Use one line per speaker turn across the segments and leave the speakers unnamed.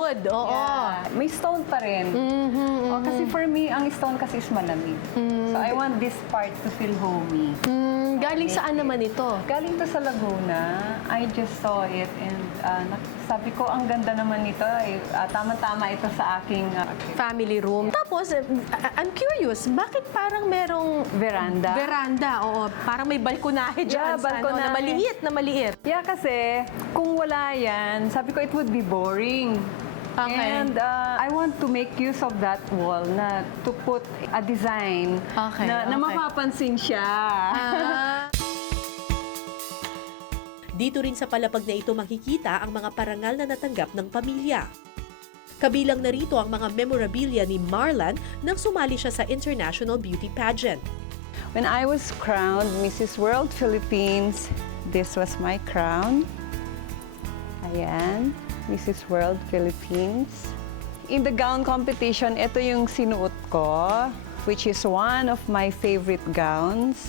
wood, oo.
Yeah. May stone pa rin. Kasi for me, ang stone kasi is malamig. So I want this part to feel homey.
Galing saan naman ito?
Galing to sa Laguna. I just saw it and sabi ko, ang ganda naman nito. Tama-tama ito sa aking
Family room. Tapos, I'm curious, bakit parang merong
veranda.
veranda? Oo, parang may balkonahe dyan.
Yeah,
sa ano, na
balkonahe.
maliit na maliit.
Yeah, kasi kung wala yan, sabi ko it would be boring.
Okay.
And I want to make use of that wall na to put a design
Okay,
na
okay.
mapapansin siya.
Dito rin sa palapag na ito makikita ang mga parangal na natanggap ng pamilya. Kabilang na rito ang mga memorabilia ni Marlan nang sumali siya sa International Beauty Pageant.
When I was crowned Mrs. World Philippines, this was my crown. Ayan, Mrs. World Philippines. In the gown competition, ito yung sinuot ko, which is one of my favorite gowns.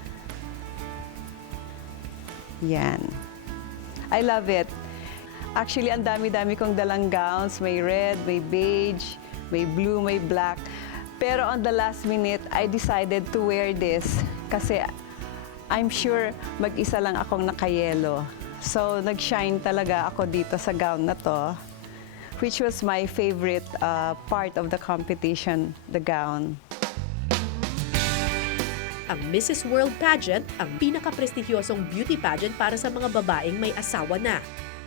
Yan. I love it. Actually, ang dami-dami kong dalang gowns. May red, may beige, may blue, may black. Pero on the last minute, I decided to wear this kasi I'm sure mag-isa lang akong nakayelo. So, nag-shine talaga ako dito sa gown na to, which was my favorite part of the competition, the gown.
Ang Mrs. World Pageant ang pinaka-prestigyosong beauty pageant para sa mga babaeng may asawa na.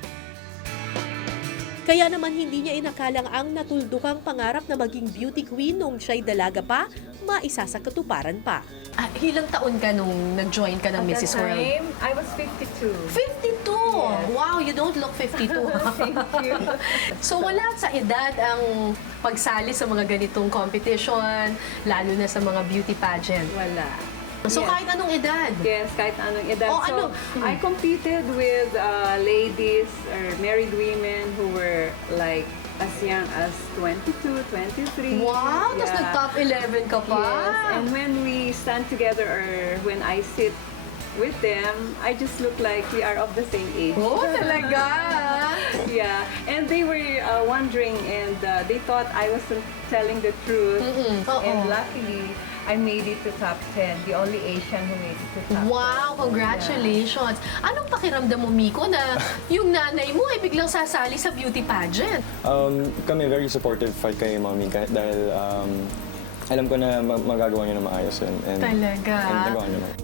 Kaya naman hindi niya inakalang ang natuldukang pangarap na maging beauty queen nung siya'y dalaga pa, maisa sa katuparan pa.
Ilang taon ka nung nag-join ka ng Mrs. World?
I was 52.
52! Wow, you don't look 52.
Thank you.
So wala sa edad ang pagsali sa mga ganitong competition, lalo na sa mga beauty pageant.
Wala.
So
Yes.
kahit anong edad?
Yes, kahit anong edad.
Oh,
so,
ano?
I competed with ladies or married women who were like as young as 22, 23.
Wow, tapos
Yeah.
nag-top 11 ka pa.
Yes, and when we stand together or when I sit with them, I just look like we are of the same age.
Oh, talaga?
Yeah, and they were wondering and they thought I wasn't telling the truth.
Oo.
And luckily, I made it to top 10, the only Asian who made it to top 10.
Wow, congratulations. Anong pakiramdam mo, Miko, na yung nanay mo ay biglang sasali sa beauty pageant?
Kami very supportive fight kay Mommy dahil alam ko na magagawa niyo na maayos yun. And,
Talaga?
And nagawa niyo na.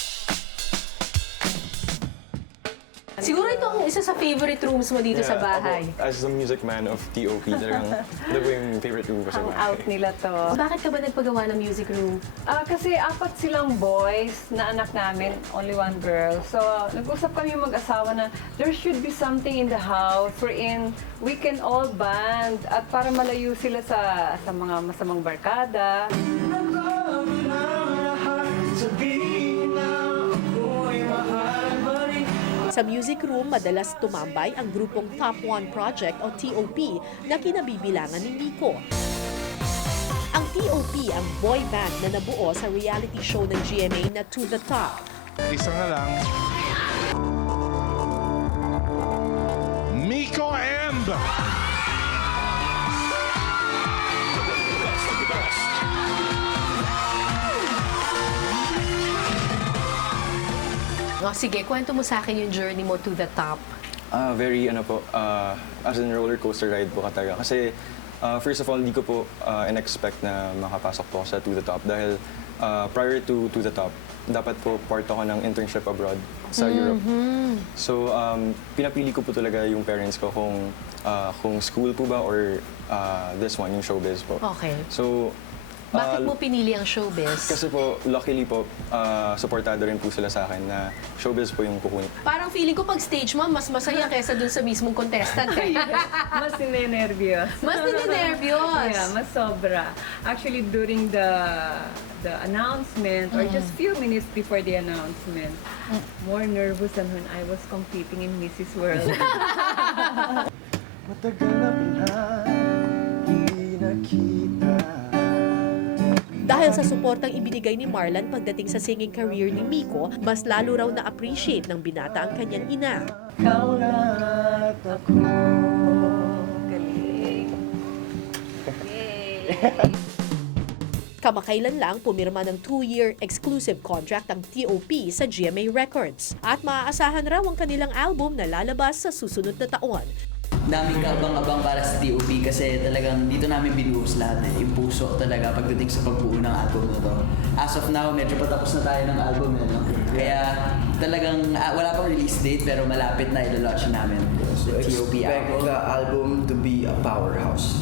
Siguro ito ang isa sa favorite rooms mo dito sa bahay.
As the music man of TOP, talagang ito po yung favorite room ko sa
Ang
bahay.
out nila to.
Bakit ka ba nagpagawa ng music room?
Kasi apat silang boys na anak namin, only one girl. So, nag-usap kami mag-asawa na there should be something in the house wherein we can all band at para malayo sila sa mga masamang barkada.
Sa music room, madalas tumambay ang grupong Top 1 Project o TOP na kinabibilangan ni Miko. Ang TOP ang boy band na nabuo sa reality show ng GMA na To The Top.
Isa na lang. Miko and...
Oh, sige, kwento mo sa akin yung journey mo to the top.
Very, as in roller coaster ride po kataga. Kasi, first of all, hindi ko po in-expect na makapasok po ako sa To The Top dahil prior to The Top, dapat po part ako ng internship abroad sa Europe. So, pinapili ko po talaga yung parents ko kung school po ba or this one, yung showbiz po.
Okay.
So,
Bakit mo pinili ang showbiz?
kasi po, luckily po, supportado rin po sila sa akin na showbiz po yung kukunin.
Parang feeling ko pag stage mo, mas masaya kesa dun sa mismong contestant.
Mas ninenervyos.
Mas ninenervyos.
Yeah, mas sobra. Actually, during the announcement or just few minutes before the announcement, more nervous than when I was competing in Mrs. World.
Matagal na pala, hindi nakita.
Dahil sa suportang ibinigay ni Marlan pagdating sa singing career ni Miko, mas lalo raw na-appreciate ng binata ang kanyang ina.
Ikaw at ako. Galing.
Kamakailan lang pumirma ng 2-year exclusive contract ang TOP sa GMA Records. At maaasahan raw ang kanilang album na lalabas sa susunod na taon.
Daming kabang-abang para sa TOP kasi talagang dito namin binuhos lahat yung puso talaga pagdating sa pagbuo ng album na to. As of now, medyo patapos na tayo ng album no? Kaya talagang wala pang release date pero malapit na ilo-launch namin
So
the TOP
expect
album.
the album to be a powerhouse.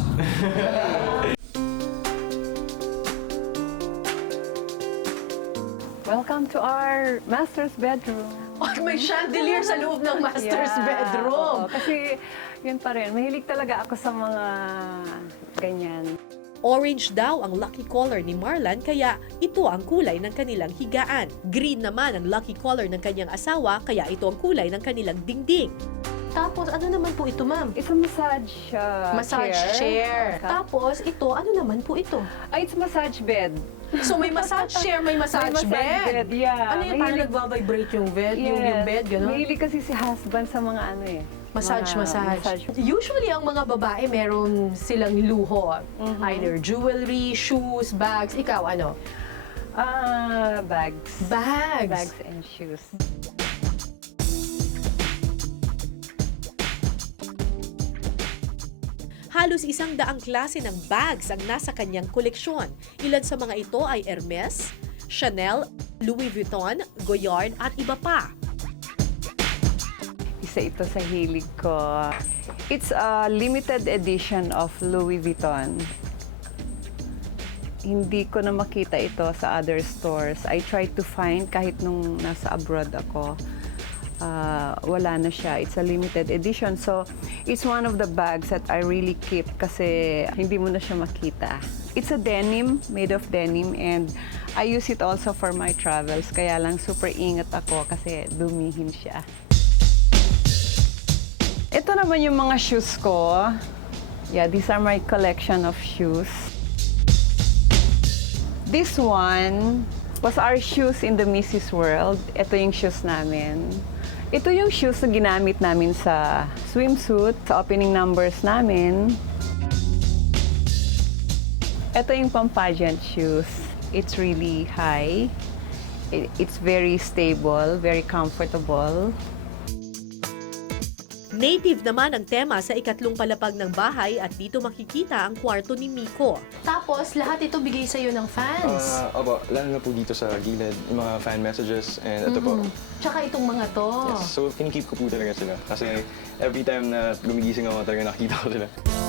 Welcome to our master's bedroom.
Oh, may chandelier sa loob ng master's
Yeah,
bedroom.
oo, kasi yun pa rin, mahilig talaga ako sa mga ganyan.
Orange daw ang lucky color ni Marlan kaya ito ang kulay ng kanilang higaan. Green naman ang lucky color ng kanyang asawa kaya ito ang kulay ng kanilang dingding.
Tapos, ano naman po ito, ma'am?
It's a massage
Massage chair.
Okay.
Tapos, ito, ano naman po ito?
It's massage bed.
So, may massage chair, may massage,
May massage bed, yeah.
Ano yun, parang
Mahilig-
nagbabibrate yung bed, yung bed, gano'n?
Mahilig kasi si husband sa mga ano eh.
Massage.
Mga
Usually, ang mga babae, meron silang luho. Either jewelry, shoes, bags. Ikaw, ano?
Bags.
Bags.
Bags and shoes.
Halos 100 klase ng bags ang nasa kanyang koleksyon. Ilan sa mga ito ay Hermes, Chanel, Louis Vuitton, Goyard at iba pa.
Isa ito sa hilig ko. It's a limited edition of Louis Vuitton. Hindi ko na makita ito sa other stores. I tried to find kahit nung nasa abroad ako. Wala na siya. It's a limited edition. So, it's one of the bags that I really keep kasi hindi mo na siya makita. It's a denim, made of denim, and I use it also for my travels. Kaya lang super ingat ako kasi dumihin siya. Ito naman yung mga shoes ko. Yeah, these are my collection of shoes. This one was our shoes in the Mrs. World. Ito yung shoes namin. Ito yung shoes na ginamit namin sa swimsuit, sa opening numbers namin. Ito yung pang-pageant shoes. It's really high. It's very stable, very comfortable.
Native naman ang tema sa ikatlong palapag ng bahay at dito makikita ang kwarto ni Miko.
Tapos, lahat ito bigay sa'yo ng fans.
Opo, lalo na po dito sa gilid, yung mga fan messages, and ito po.
Tsaka itong mga to.
Yes, so, kinikeep ko po talaga sila. Kasi every time na gumigising ako, talaga nakikita ko sila.